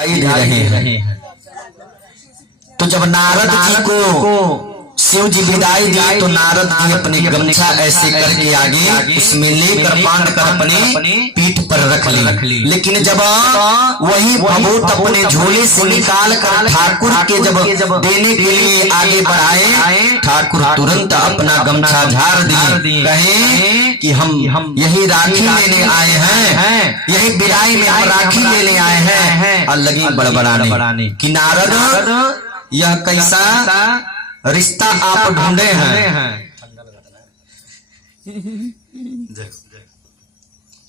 दे रहे हैं। तो जब नारद जी को शिव जी विदाई दी तो नारद जी अपने गमछा ऐसे करके आगे उसमें लेकर बांध कर अपने पीठ पर रख ली। लेकिन जब वही भभूत अपने झोले से निकाल कर ठाकुर के जब देने के लिए आगे बढ़ाए, ठाकुर तुरंत अपना गमछा झाड़ दिए, कहे कि हम यही राखी लेने आए हैं, यही विदाई में हम राखी लेने आए हैं। और लगी बड़बड़ाने कि नारद यह कैसा रिश्ता आप ढूंढे हैं,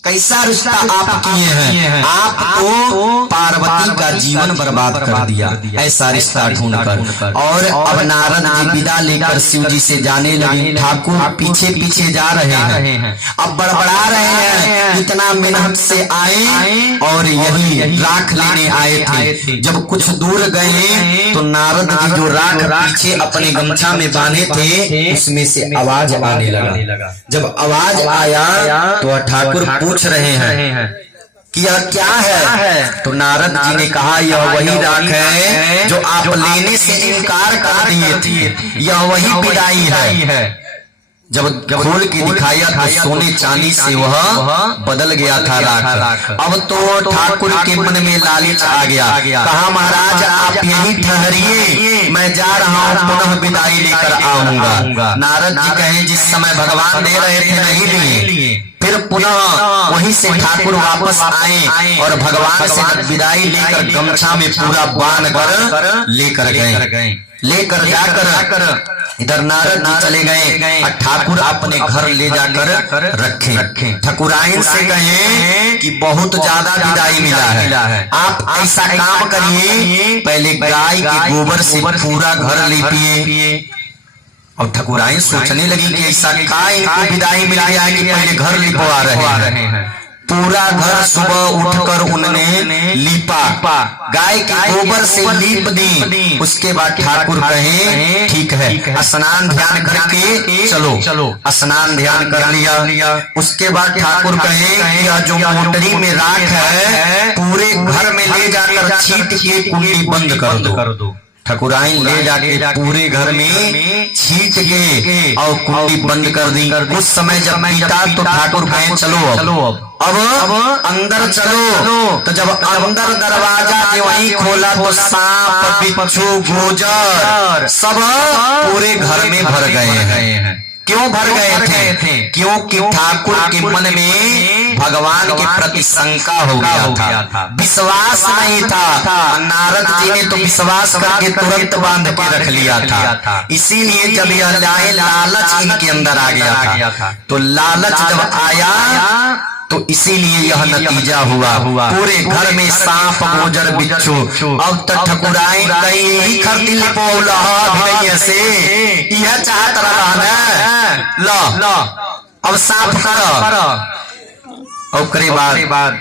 कैसा रिश्ता आप किए हैं, आपको पार्वती का जीवन बर्बाद कर दिया, ऐसा रिश्ता ढूंढकर। और अब नारद जी विदा लेकर शिव जी से जाने लगे। ठाकुर पीछे पीछे जा रहे हैं, अब बड़बड़ा रहे हैं, इतना मेहनत से आए और यही राख लेने आए थे। जब कुछ दूर गए तो नारद जी जो राख पीछे अपने गमछा में बांधे थे उसमें से आवाज आने लगा। जब आवाज आया तो ठाकुर पूछ रहे हैं कि यह क्या है। तो नारद जी ने कहा यह वही राख है जो आप लेने से इनकार कर दिए थे, यह वही विदाई है। जब खोल के दिखाया तो सोने चांदी से वह बदल गया था राख। अब तो ठाकुर के मन में लालच आ गया, कहा महाराज आप यही ठहरिए, मैं जा रहा हूँ, पुनः विदाई लेकर आऊंगा। नारद जी कहे जिस समय भगवान दे रहे थे नहीं लिए, फिर पुनः वहीं से ठाकुर वापस आए और भगवान से विदाई लेकर गमछा में पूरा बांध कर लेकर गए। लेकर जाकर इधर नारद जी चले गए और ठाकुर अपने घर ले जाकर रखे। ठकुराइन से कहे कि बहुत ज्यादा विदाई मिला है, आप ऐसा काम करिए, पहले गाय के गोबर से पूरा घर लिपिए। और ठकुराइन सोचने लगी कि ऐसा क्या इनको विदाई मिल गया कि पहले घर लिपवा रहे हैं। पूरा घर सुबह उठकर उन्होंने लीपा, गाय के गोबर से लीप दी। उसके बाद ठाकुर कहे ठीक है, स्नान ध्यान करके चलो। स्नान ध्यान कर लिया। उसके बाद ठाकुर कहे यह जो मोटरी में राख है पूरे घर में ले जाकर छीट के कुंडी बंद कर दो। ठकुराइन ले जाके पूरे घर में छीट के और कुंडी बंद कर दी। उस समय जब बीता तो ठाकुर कहे चलो अब अंदर चलो। तो जब अंदर दरवाजा के वहीं खोला तो सांप बिच्छू गुजर सब पूरे घर में भर गए हैं। क्यों भर गए थे? क्योंकि ठाकुर के मन में भगवान के प्रति शंका हो गया था, विश्वास नहीं था। नारद जी ने तो विश्वास करके तुरंत बांध के रख लिया था। इसीलिए जब यह लालच इनके अंदर आ गया था, तो लालच जब आया तो इसीलिए यह नतीजा हुआ। पूरे घर में सांप गोजर बिच्छू। अब तक ठकुराइन कई खरती से यह चाहत रहा है लो अब साफ करो। और करे बाद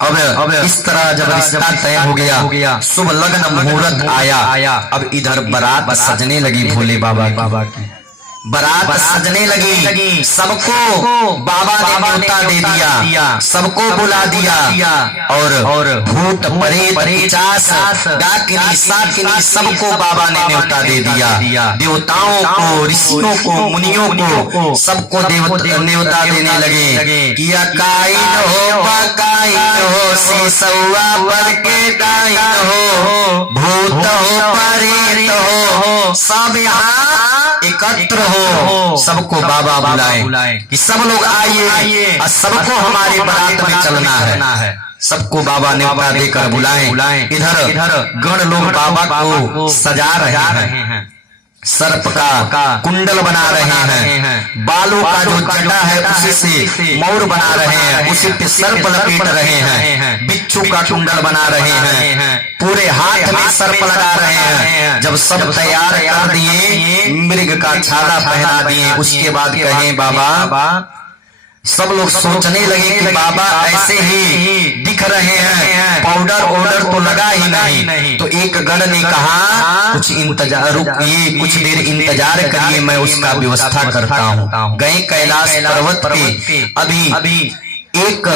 अब इस तरह जब रिश्ता तय हो गया, शुभ लग्न मुहूर्त आया। अब इधर बारात सजने लगी, भोले बाबा की बारात सजने लगी। सबको बाबा ने न्योता दे दिया, सबको बुला दिया। और भूत प्रेत पिशाच डाकिनी साकिनी सबको बाबा ने न्योता दे दिया। देवताओं को, ऋषियों को, मुनियों को सबको न्योता देने लगे। किया काइन हो बकाइन हो, सीसौआ पर के डाइन हो, भूत हो प्रेत हो, सब यहाँ एकत्र हो। सबको बाबा बुलाए कि सब लोग आइए और सबको हमारे बारात में चलना है। सबको बाबा न्योता देकर बुलाए। इधर गण लोग बाबा को सजा रहे हैं, सर्प का कुंडल बना रहे हैं, बालों का जो जटा है उसी से मोर बना रहे हैं, उसी पे सर्प लपेट रहे हैं, बिच्छू का कुंडल बना रहे हैं, पूरे हाथ में सर्प लगा रहे हैं। जब सब तैयार कर दिए, मृग का छाला पहना दिए, उसके बाद कहे बाबा सब लोग सोचने लगे कि बाबा ऐसे ही दिख रहे हैं, पाउडर तो लगा ही नहीं। तो एक गण ने कहा कुछ इंतजार रुकिए, कुछ देर इंतजार करिए, मैं उसका व्यवस्था करता हूँ। गए कैलाश पर्वत पे, अभी एक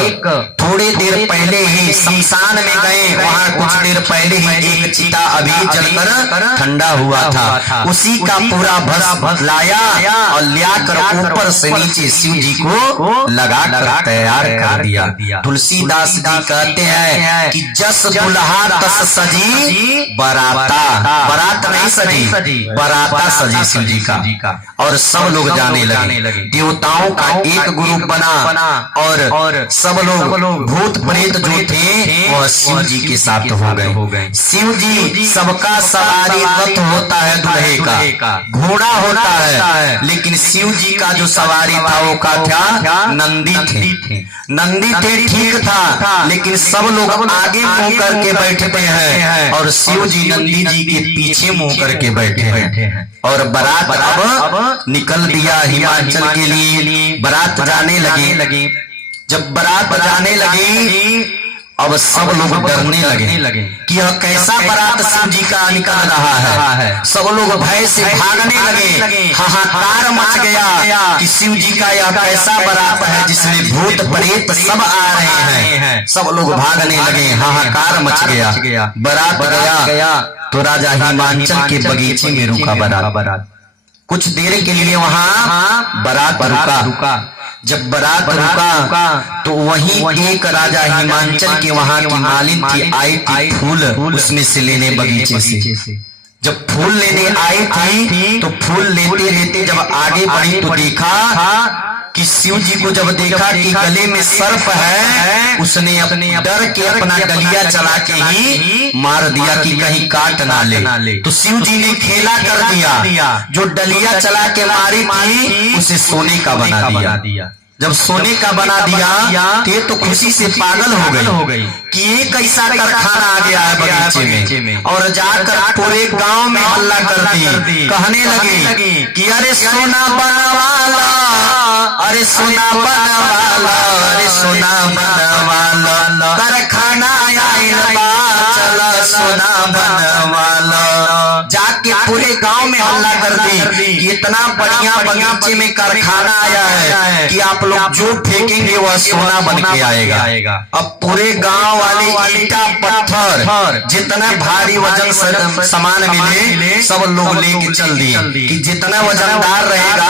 थोड़ी देर पहले ही शमशान में गए, वहाँ कुछ देर पहले ही एक चिता अभी जलकर ठंडा हुआ था, उसी का पूरा भस्म लाया और लाकर ऊपर से नीचे शिव जी को लगा कर तैयार कर दिया। तुलसीदास जी कहते हैं कि जस दुल्हा तस सजी बराता, बरात नहीं सजी, बराता सजी शिव जी का। और सब लोग जाने लगे, देवताओं का एक ग्रुप बना और सब लोग भूत प्रेत जो थे वह शिव जी के साथ हो गए। शिव जी सबका सवारी रथ होता है, दुल्हे का घोड़ा होता है, लेकिन शिव जी का जो सवारी था वो का था नंदी थे। नंदी थे ठीक था, लेकिन सब लोग आगे मुंह करके बैठते हैं और शिव जी नंदी जी के पीछे मुंह करके बैठे हैं। और बारात अब निकल दिया हिमाचल के लिए, बारात जाने लगे। जब बारात जाने लगी अब सब लोग डरने लगे कि यह कैसा बारात शिव जी का निकल रहा है। सब लोग भय से भागने लगे, हाहाकार मच गया कि शिव जी का यह कैसा बारात है जिसमें भूत प्रेत सब आ रहे हैं। सब लोग भागने लगे, हाहाकार मच गया। बारात गया तो राजा हिमाचल के बगीचे में रुका बारात। कुछ देर के लिए वहाँ बारात रुका। जब बारात रुका तो वहीं एक राजा हिमाचल के वहाँ की मालिन थी, आई थी फूल उसमें से लेने बगीचे से। जब फूल लेने आई थी तो फूल लेते लेते जब आगे बढ़ी तो देखा कि शिव जी को जब देखा कि गले में सर्प है, उसने अपने डर के अपना डलिया चला के ही मार दिया कि कहीं काट ना ले। तो शिव जी ने खेला कर दिया, जो डलिया चला के मारी थी उसे सोने का बना दिया। जब सोने का बना दिया ते तो खुशी से पागल हो गई कि ये कैसा कारखाना आ गया है बगीचे में। और जाकर पूरे गांव में हल्ला कर दी, कहने लगे कि अरे सोना बनवाला, अरे सोना बनवाला, अरे सोना बनवाला, कारखाना आइल बा, चला सोना बनवाला। जाके पूरे गांव में हल्ला कर दी कि इतना बढ़िया बगीचे में कारखाना आया है कि आप लोग जो फेंकेंगे वह सोना बन के आएगा। अब पूरे गांव वाले ईटा पत्थर जितना भारी वजन सामान मिले सब लोग लेके चल दिए कि जितना वजनदार रहेगा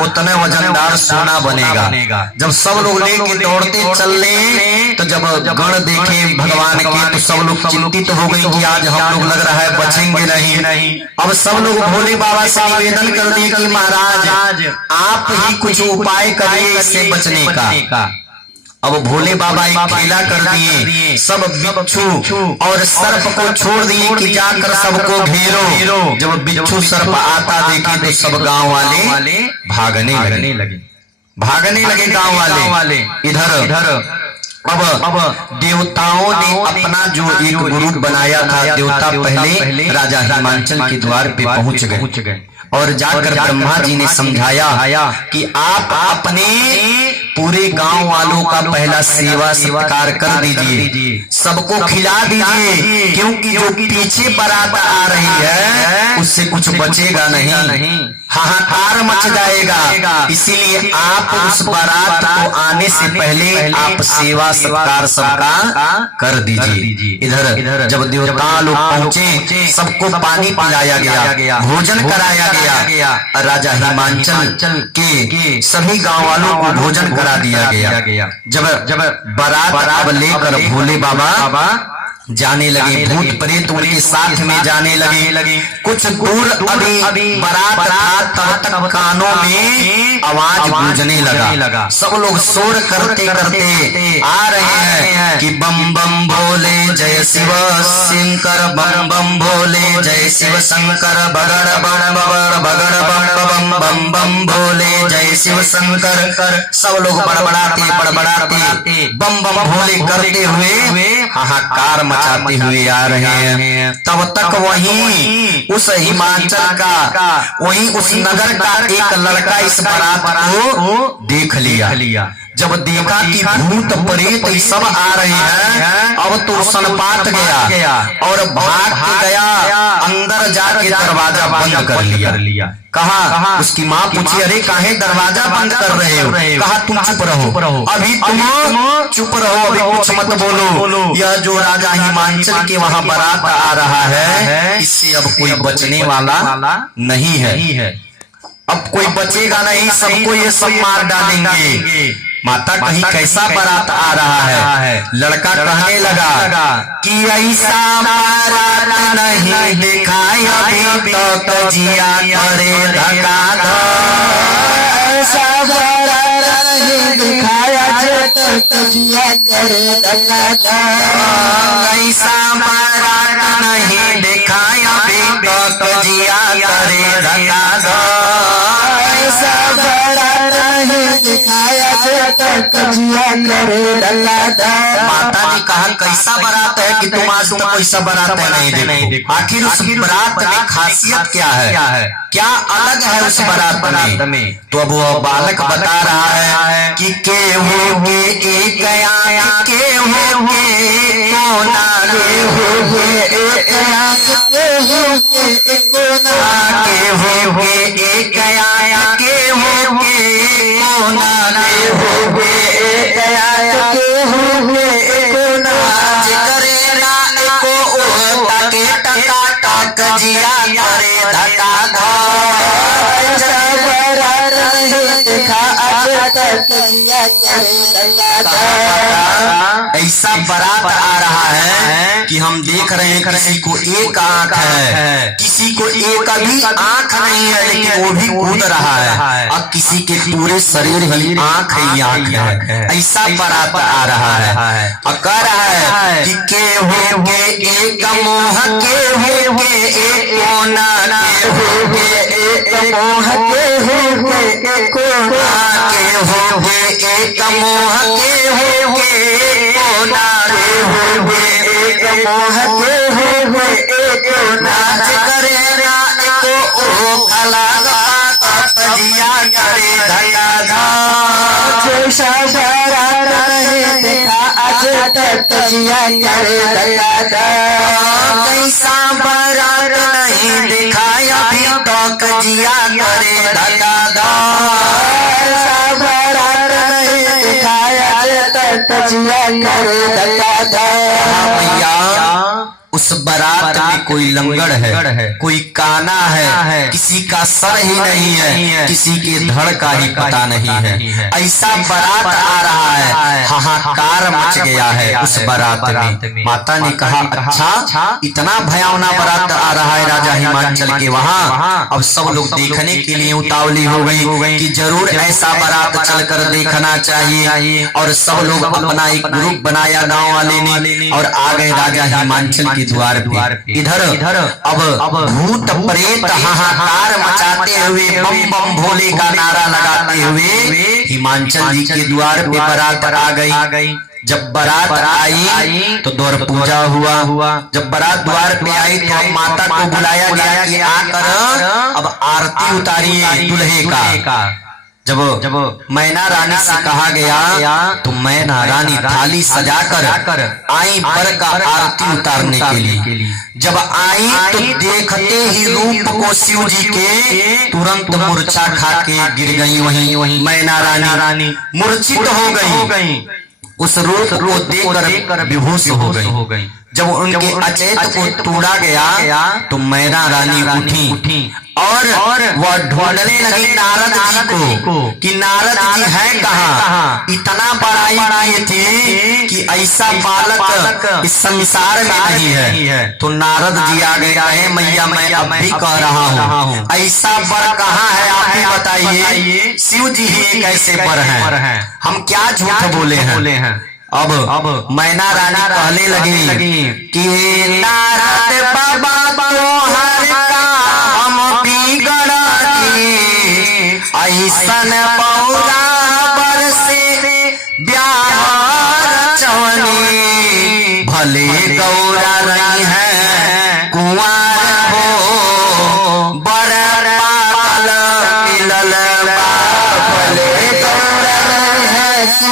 उतना वजनदार सोना बनेगा। जब सब लोग लेके दौड़ते चलने तो जब गण देखे भगवान के तो सब लोग चिंतित हो गए कि आज हम लोग लग रहा है बचेंगे नहीं। अब सब लोग भोले बाबा से निवेदन कर दिए कि महाराज आप ही कुछ उपाय करिए इससे बचने का। अब भोले बाबा एक खेला कर दिए, सब बिच्छू और सर्प को छोड़ दिए कि जाकर सबको घेरो। जब बिच्छू सर्प आता देखे तो सब गांव वाले भागने लगे गांव वाले इधर। अब देवताओं ने अपना जो एक ग्रुप बनाया था, देवता पहले राजा हिमाचल के द्वार पे पहुंच गए और जाकर ब्रह्मा जी ने समझाया कि आप अपने पूरे गांव वालों का पहला सेवा सत्कार कर दीजिए, सबको खिला दीजिए, क्योंकि जो पीछे बारात आ रही है उससे कुछ बचेगा नहीं, हाहाकार मच जाएगा। इसीलिए आप उस बारात को आने से पहले आप सेवा सत्कार सबका कर दीजिए। इधर जब देवता लोग पहुंचे सबको पानी पिलाया गया, भोजन कराया गया। राजा हिमाचल के सभी गांव वालों को भोजन करा दिया गया। जब बारात अब लेकर भोले बाबा जाने लगे, भूत प्रेत उनके साथ में जाने लगे। कुछ दूर अभी बारात था तब तक कानों में आवाज गूंजने लगा। सब लोग शोर करते करते आ रहे हैं कि बम बम भोले जय शिव शंकर, बम बम भोले जय शिव शंकर, बगड़ बम बगड़ बम बम बम भोले जय शिव शंकर। सब लोग बड़बड़ाते बम बम भोले करते हुए हाहाकार मचाते हुए आ रहे हैं। तब तक वहीं उस हिमाचल का वहीं उस नगर का एक लड़का इस बारात को देख लिया। जब देखा कि भूत प्रेत सब आ रहे हैं, अब तो सनपात गया और भाग के गया, अंदर जाके दरवाजा बंद कर लिया। कहा उसकी माँ पूछी, अरे काहे दरवाजा बंद कर रहे हो? कहा तुम चुप रहो, अभी तुम चुप रहो, अभी कुछ मत बोलो। यह जो राजा हिमांचल के वहाँ बारात आ रहा है, इससे अब कोई बचने वाला नहीं है। अब कोई बचेगा नहीं, सबको ये सब मार डालेंगे। माता कहीं कैसा बारात आ रहा है? लड़का कहने लगा कि ऐसा बारात नहीं देखा अभी तो जिया करे धका धक। ऐसा बारात नहीं दिखाया तो जिया करे धका धक। ऐसा बारात नहीं देखा अभी तो जिया करे धका धक। ऐसा बारात नहीं दिखाया माता ने कहा कैसा बारात है कि तुम आज तक कैसा बारात नहीं देखो? आखिर उस बारात में खासियत क्या है? क्या अलग है उस बारात में? तो अब वो बालक बता रहा है कि केहू के एक आया, केहू के कोना, केहू के एक आया, केहू के कोना, केहू के एक आया, केहू के कोना, केहू के एक आया, केहू के कोना। करेला एको उठा के टका टक जिया करे धका धक। ऐसा बारात आ रहा है कि हम देख रहे हैं किसी को एक आंख है, किसी को एक भी आंख नहीं है, लेकिन वो भी कूद रहा है, और किसी के पूरे शरीर ही आंख ही आंख है। ऐसा बारात आ रहा है और कह रहा है कि केहू के एक मोह, केहू के एक कोना, केहू के एक मोह, केहू के एक कोना, केहू के एक मोह, केहू के कोना, केहू के एक मोह, केहू के एक कोना। करेला एको ओखला जिया करे धका धक। जैसा बारात नहीं देखा आज तक जिया करे धका धक। कैसा बारात नहीं देखा अभी तक जिया करे धका धक। ऐसा बारात नहीं देखा आज तक जिया करे धका धक। भैया उस बारात में कोई लंगड़ है, कोई काना है, किसी का सर ही नहीं है, किसी के धड़ का ही पता नहीं है। ऐसा बारात आ रहा है, हाहाकार मच गया है उस बारात में। माता ने कहा अच्छा इतना भयावना बारात आ रहा है राजा हिमांचल के वहाँ। अब सब लोग देखने के लिए उतावली हो गई कि जरूर ऐसा बारात चलकर देखना चाहिए। और सब लोग अपना एक ग्रुप बनाया गाँव वाले ने और आ गए राजा हिमांचल के द्वार पे। इधर अब भूत प्रेत हाहाकार मचाते हुए बम बम भोले का नारा लगाते हुए हिमांचल जी के द्वार पे बारात आ गई। जब बारात आई तो द्वार पूजा हुआ। जब बारात द्वार पे आई तो माता को बुलाया गया कि आकर अब आरती उतारिए दूल्हे का। जब मैना रानी से कहा गया तो मैना रानी थाली सजाकर आई बर का आरती उतारने के लिए। जब आई तो देखते ही रूप को शिव जी के तुरंत मूर्छा खा के गिर गई वहीं मैना रानी मूर्छित हो गई। उस रूप को देखकर विभूष हो गई। जब उनके अचेत को तोड़ा गया तो मैना रानी उठी और वह ढूंढने लगी नारद जी को कि नारद जी है कहाँ। इतना बड़ाई किए थे कि ऐसा बालक इस संसार में नहीं है। तो नारद जी आ गए, कहे मैया मैं अब भी कह रहा हूँ ऐसा बर कहाँ है, आप ही बताइए। शिव जी ही एक ऐसे बर हैं, हम क्या झूठ बोले हैं। अब मैना रानी कहने लगी कि नारद बाबा तोहर का हम बिगड़ दिए, ऐसन पौरा बरसे ब्याह चवनी, भले गौरा रही है कुंवर हो बर पाल मिलल बा, भले गौरा रही है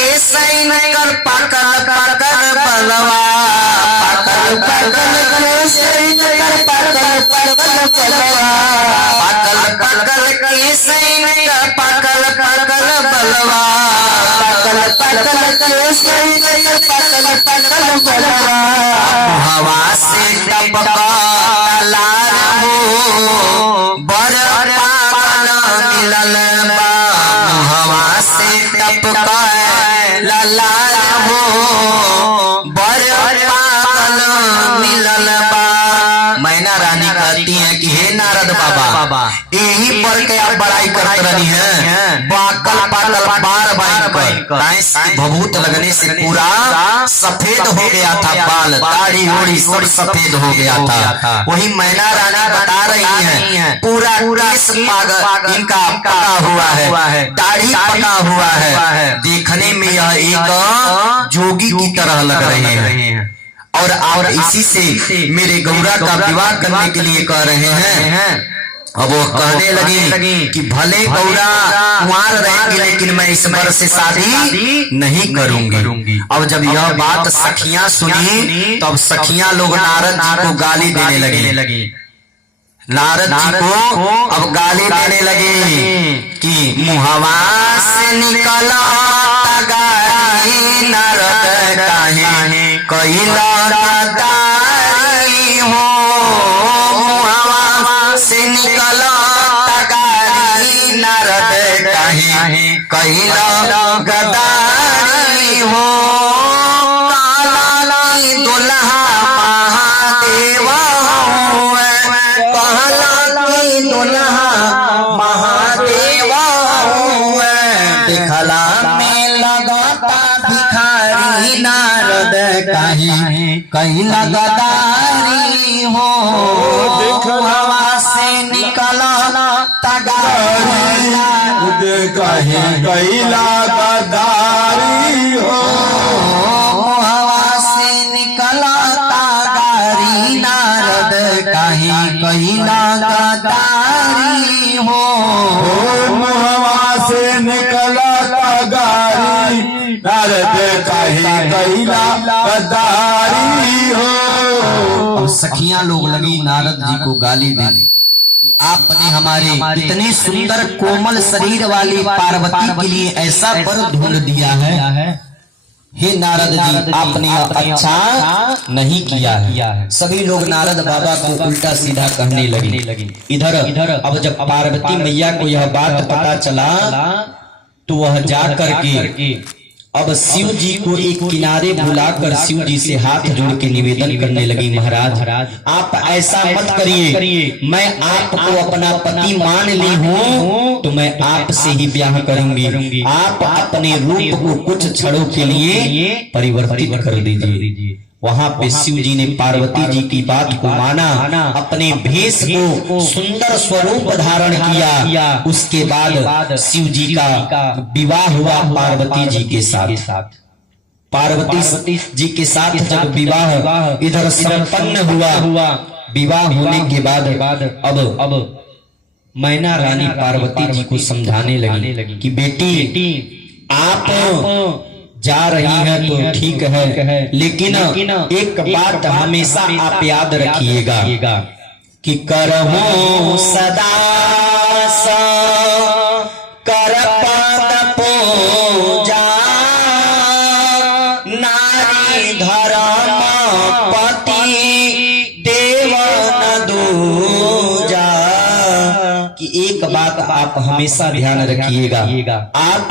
के सैन कर पकड़ पकड़ बलवा पकड़ पकड़ के सैन कर पकड़ पकड़ बलवा पकड़ पकड़ के सैन कर पकड़ पकड़ बलवा पकड़ पकड़ के सैन कर पकड़ पकड़ बलवा हवा से टपका लाल हो बर पावन मिलल बा हवा से टपका लाल हो बर पावन मिलल बा। मैना रानी कहती है कि हे नारद बाबा यही पर के आप बड़ाई करते रही हैं बाकल पाकल बार बार भभूत लगने से पूरा सफेद हो गया था बाल दाढ़ी ओढ़ी सब सफेद हो गया था। वही मैना रानी बता रही हैं पूरा केस पागल इनका पका हुआ है दाढ़ी पका हुआ है देखने में यह एक जोगी की तरह लग रहे हैं और इसी से मेरे गौरा का विवाह करने के लिए कह रहे हैं। अब वो कहने लगी कि भले गौरा कुंवार रहेंगी लेकिन मैं इस बार से शादी नहीं करूंगी। अब जब यह बात सखियां सुनी तब सखियां लोग नारद जी को गाली देने लगी नारद जी को अब गाली देने लगे कि मुहवा से निकला गाली नारद काहे कैला गद्दारी हो मुहवा से निकला गाली नारद काहे कैला गद्दारी हो काला दुल्हा महादेव महादेव देखला में लगाता भिखारी नारद काहे कैला गद्दारी हो हवा से निकला तगारी काहे कैला गद्दारी हो हवा से निकला तगारी नारद काहे कैला गद्दारी हो मुहवा से निकला तगारी नारद काहे कैला गद्दारी हो। अब सखियां लोग लगी नारद जी को गाली देने कि आपने हमारे इतने सुंदर कोमल शरीर वाली पार्वती के लिए ऐसा वर ढूंढ दिया है। हे नारद जी आपने अच्छा नहीं किया है। सभी लोग नारद बाबा को उल्टा सीधा कहने लगे। इधर अब जब पार्वती मैया को यह बात पता चला तो वह जा करके अब शिव जी को एक किनारे बुलाकर शिव जी से हाथ जोड़ के निवेदन करने लगी महाराज आप ऐसा मत करिए मैं आपको अपना पति मान ली हूँ तो मैं आपसे ही ब्याह करूंगी आप अपने रूप को कुछ क्षणों के लिए परिवर्तित कर दीजिए। वहां पे शिव जी ने पार्वती जी की बात को माना अपने भेष को सुंदर स्वरूप धारण किया। उसके बाद शिव जी का विवाह हुआ पार्वती जी के साथ। पार्वती जी के साथ जब विवाह इधर संपन्न हुआ विवाह होने के बाद अब मैना रानी पार्वती जी को समझाने लगी कि बेटी आप जा रही है तो ठीक है लेकिन एक बात हमेशा आप याद रखिएगा कि करहूं सदा कर पद पूजा नारी धर्म पति देव न दूजा। कि एक बात आप हमेशा ध्यान रखिएगा आप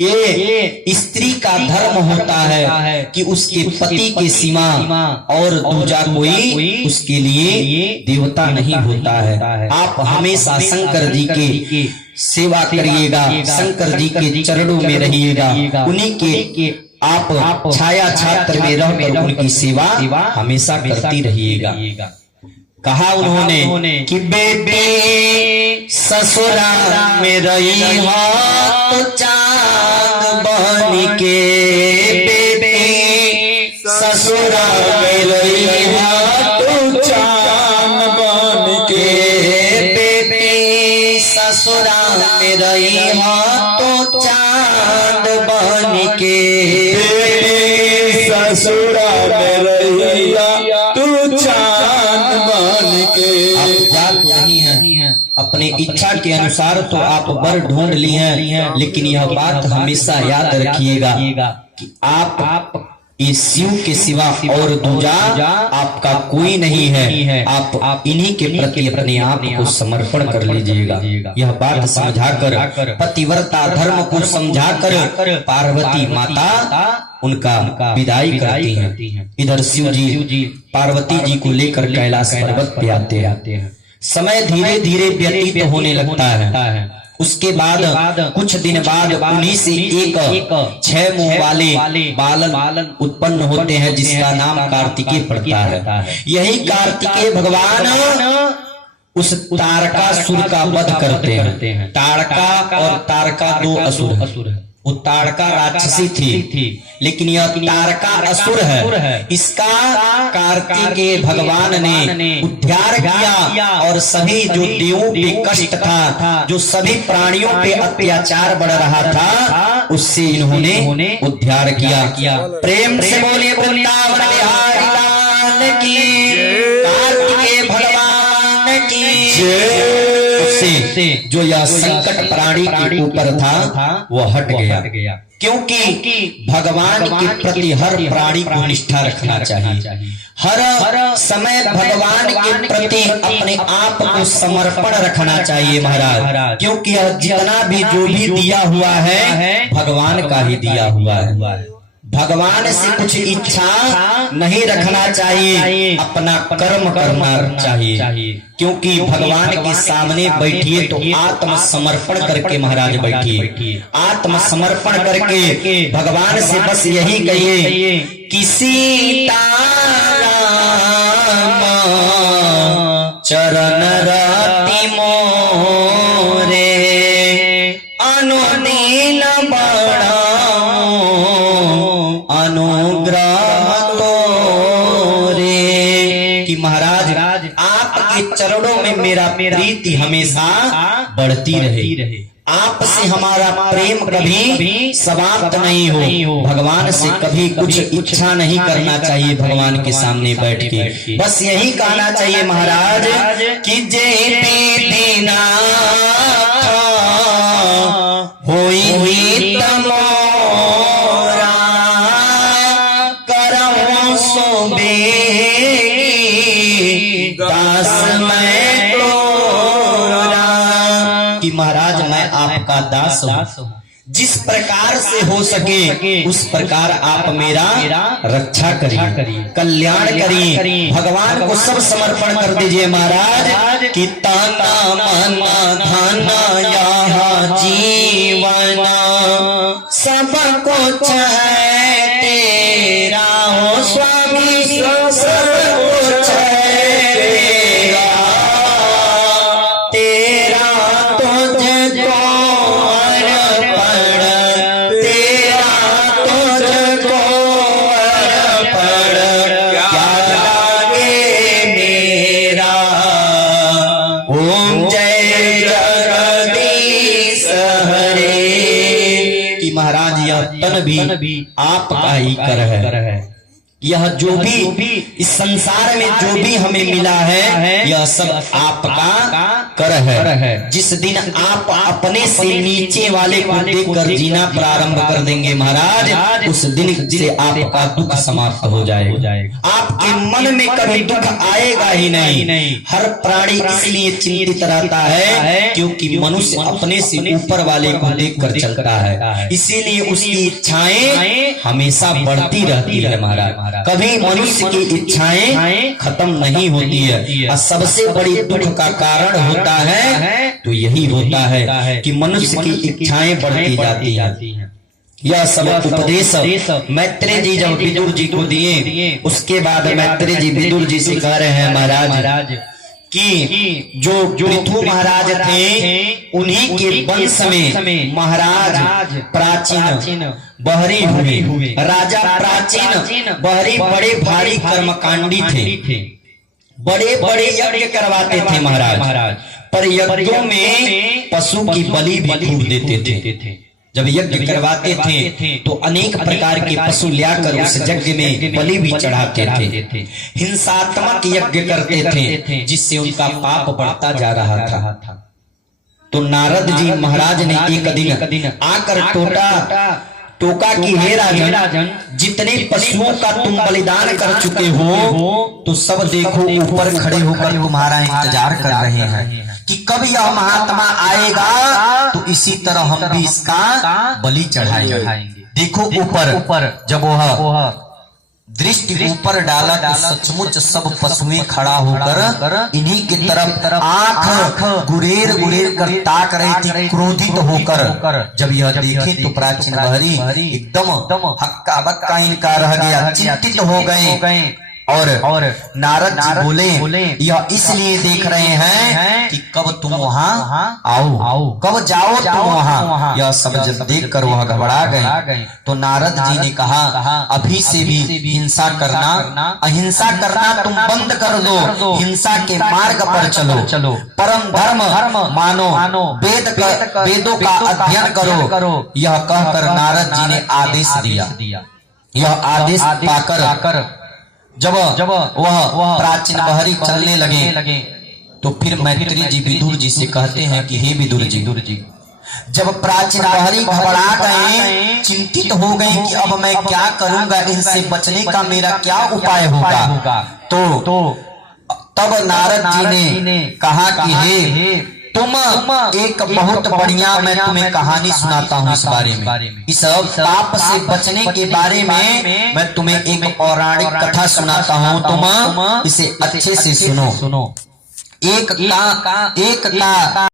ये स्त्री का धर्म होता है कि उसके पति के सिवा और दूजा कोई उसके लिए देवता नहीं होता है। आप हमेशा शंकर जी के सेवा करिएगा शंकर जी के चरणों में रहिएगा उन्हीं के आप छाया छात्र में रहकर उनकी सेवा हमेशा करती रहिएगा। कहा उन्होंने कि बेटी ससुराल में रही हो तो चांद बन के बेटी ससुराल में रही हो तो चांद बन के बेटी ससुराल में रही हो तो चांद बन के ससुराल में रहिया तू चांद बन के। आप जात नहीं है, अपने इच्छा के अनुसार तो आप वर ढूंढ लिए हैं, लेकिन यह बात हमेशा याद रखिएगा कि आप इस शिव के सिवा और दूजा आपका कोई नहीं है। आप इन्हीं के प्रति अपने आप को समर्पण कर लीजिएगा। यह बात समझाकर, पतिव्रता धर्म को समझाकर पार्वती माता उनका विदाई करती हैं। इधर शिव जी पार्वती जी को लेकर कैलाश पर्वत पे आते हैं। समय धीरे धीरे व्यतीत होने लगता है। उसके बाद कुछ दिन बाद उन्हीं से एक 6 मुंह वाले बालन उत्पन्न होते हैं, जिसका नाम कार्तिकेय पड़ता है। यही कार्तिकेय भगवान उस तारकासुर का वध करते हैं। तारका और तारका 2 असुर है। वो तारका राक्षसी थी, लेकिन यह तारका असुर है। इसका कार्तिकेय भगवान ने उद्धार किया और सभी जो देवों पे कष्ट था, जो सभी प्राणियों पे अत्याचार बढ़ रहा था, उससे इन्होंने उद्धार किया। प्रेम से बोले वृंदावन बिहारी लाल की, कार्तिकेय भगवान की। से जो यह संकट प्राणी के ऊपर था वो हट गया, क्योंकि भगवान के प्रति हर प्राणी को निष्ठा रखना चाहिए। हर समय भगवान के प्रति अपने आप को समर्पण रखना चाहिए महाराज, क्योंकि यह जितना भी जो भी दिया हुआ है भगवान का ही दिया हुआ है। भगवान से कुछ इच्छा नहीं रखना चाहिए, अपना कर्म करना चाहिए। क्योंकि भगवान के सामने बैठिए तो आत्म समर्पण करके महाराज बैठिए। आत्म समर्पण करके भगवान से बस यही कहिए कि सीताराम चरण रति मोरे अनुदीन बड़ा अनुग्रह तोरे। कि महाराज आपके चरणों में मेरा प्रीति हमेशा बढ़ती रहे। आपसे हमारा प्रेम कभी समाप्त नहीं हो। भगवान से कभी कुछ इच्छा नहीं करना चाहिए। भगवान के सामने बैठ के बस यही कहना चाहिए महाराज कि जय दीना होई तमोरा करम सोबे दास मैं तोरा। कि महाराज मैं आपका दास हूँ, जिस प्रकार से हो सके उस प्रकार आप मेरा रक्षा करिए, कल्याण करिए। भगवान को सब समर्पण कर दीजिए महाराज कि ताना मना धन यह जीवन सब कुछ है तेरा हो स्वामी, सब कुछ है तेरा तुझको अर्पण, तेरा तुझको अर्पण, क्या लागे मेरा। ओम जय जगदीश हरे। कि महाराज यह तन भी आपका ही कर है। यह जो भी इस संसार में जो भी हमें मिला है यह सब आपका कर है। जिस दिन आप अपने से नीचे वाले को देखकर जीना प्रारंभ कर देंगे महाराज, उस दिन से आपका दुख समाप्त हो जाएगा। आपके मन में कभी दुख आएगा ही नहीं। हर प्राणी इसलिए चिंतित रहता है क्योंकि मनुष्य अपने से ऊपर वाले को देखकर चलता है, इसीलिए उसकी इच्छाएं हमेशा बढ़ती रहती है महाराज। कभी मनुष्य की इच्छाएं खत्म नहीं होती है। और सबसे बड़ी दुख का कारण होता है तो यही होता है कि मनुष्य की इच्छाएं बढ़ती जाती हैं। यह सब उपदेश मैत्रेय जी जब विदुर जी को दिए, उसके बाद मैत्रेय जी विदुर जी से कह रहे हैं महाराज कि जो पृथु महाराज थे उन्हीं के वंश में महाराज प्राचीन बहरी हुए। राजा प्राचीन बहरी बड़े भारी कर्मकांडी थे, बड़े बड़े यज्ञ करवाते थे महाराज। पर यज्ञों में पशु की बलि भी खूब देते थे। जब यज्ञ करवाते थे तो अनेक प्रकार के पशु लाकर उस यज्ञ में बलि भी चढ़ाते थे। हिंसात्मक यज्ञ करते थे जिससे उनका पाप बढ़ता जा रहा था। तो नारद जी महाराज ने एक दिन आकर टोका कि हे राजन, जितने पशुओं का तुम बलिदान कर चुके हो तो सब देखो ऊपर खड़े होकर तुम्हारा इंतजार कर रहे हैं कि कब यह महात्मा आएगा तो इसी तरह हम भी इसका बलि चढ़ाएंगे। देखो ऊपर जब वह दृष्टि ऊपर डाला तो सचमुच सब पशुएं खड़ा होकर इन्हीं की तरफ आंख गुरेर कर ताक रही थी, क्रोधित होकर। जब यह देखे तो प्राचीन बहरी एकदम हक्का बक्का इनका रह गया, चिंतित हो गए। और नारद जी बोले यह इसलिए देख रहे हैं कि कब तुम वहाँ आओ, कब जाओ तुम वहाँ। यह सब जब देख कर वह घबरा गए। तो नारद जी ने कहा अभी से भी हिंसा करना, अहिंसा करना तुम बंद कर दो, हिंसा के मार्ग पर चलो, परम धर्म मानो, वेदों का अध्ययन करो। यह कहकर नारद जी ने आदेश दिया। यह आदेश पाकर जब वह प्राचीन बहरी चलने लगे तो फिर मैत्री जी विदुर जी से कहते हैं कि हे विदुर जी, जब प्राचीन बहरी घबरा गए, चिंतित हो गए कि अब मैं क्या करूंगा, इनसे बचने का मेरा क्या उपाय होगा। तो तब नारद जी ने कहा कि हे तुम एक बहुत बढ़िया, मैं तुम्हें कहानी सुनाता हूँ इस बारे में, इस पाप से बचने के बारे में मैं तुम्हें एक पौराणिक कथा सुनाता हूँ, तुम इसे अच्छे से सुनो। एक